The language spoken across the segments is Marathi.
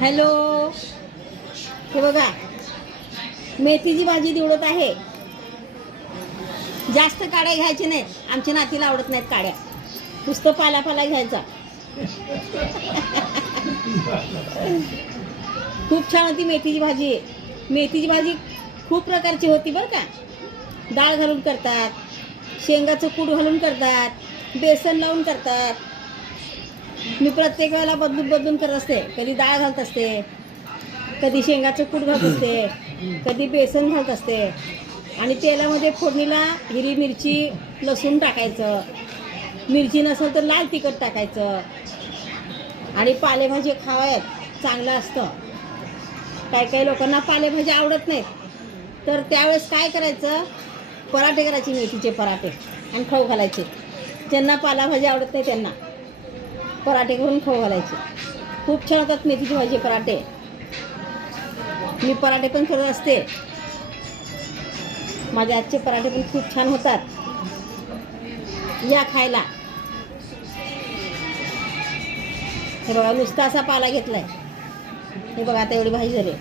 हॅलो, हे बघा मेथीची भाजी निवडत आहे. जास्त काड्या घ्यायची नाहीत, आमच्या नातीला आवडत नाहीत काड्या, नुसतं पाला घ्यायचा. खूप छान होती मेथीची भाजी. मेथीची भाजी खूप प्रकारची होती बरं का. डाळ घालून करतात, शेंगाचं कूट घालून करतात, बेसन लावून करतात. मी प्रत्येक वेळेला बदलून करत असते. कधी डाळ घालत असते, कधी शेंगाचं कूट घालत असते, कधी बेसन घालत असते. आणि तेलामध्ये फोडणीला हिरवी मिरची लसूण टाकायचं, मिरची नसेल तर लाल तिखट टाकायचं. आणि पालेभाजी खावायत चांगलं असतं. काही लोकांना पालेभाजी आवडत नाहीत, तर त्यावेळेस काय करायचं, पराठे करायचे, मेथीचे पराठे आणि खाऊ घालायचे. ज्यांना पालेभाजी आवडत नाही त्यांना पराठे करून खाऊ घालायचे. खूप छान होतात मेथीची भाजी पराठे. मी पराठे पण करत असते. माझ्या आजचे पराठे पण खूप छान होतात, या खायला. हे बघा नुसता असा पाला घेतलाय. हे बघा आता एवढी भाजी झाली.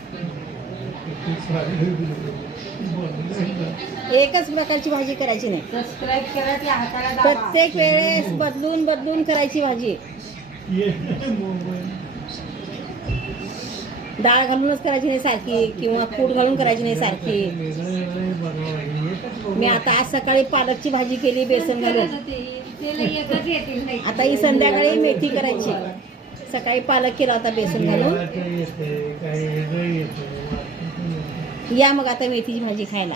एकच प्रकारची भाजी करायची नाही, सबस्क्राईब करा, त्या हाताला दाबा. प्रत्येक वेळेस बदलून करायची भाजी. डाळ घालूनच करायची नाही सारखी, किंवा कूट घालून करायची नाही सारखी. मी आता आज सकाळी पालकची भाजी केली बेसन घालून. आता ही संध्याकाळी मेथी करायची. सकाळी पालक केला होता बेसन घालून. या मग आता मेथीची भाजी खायला.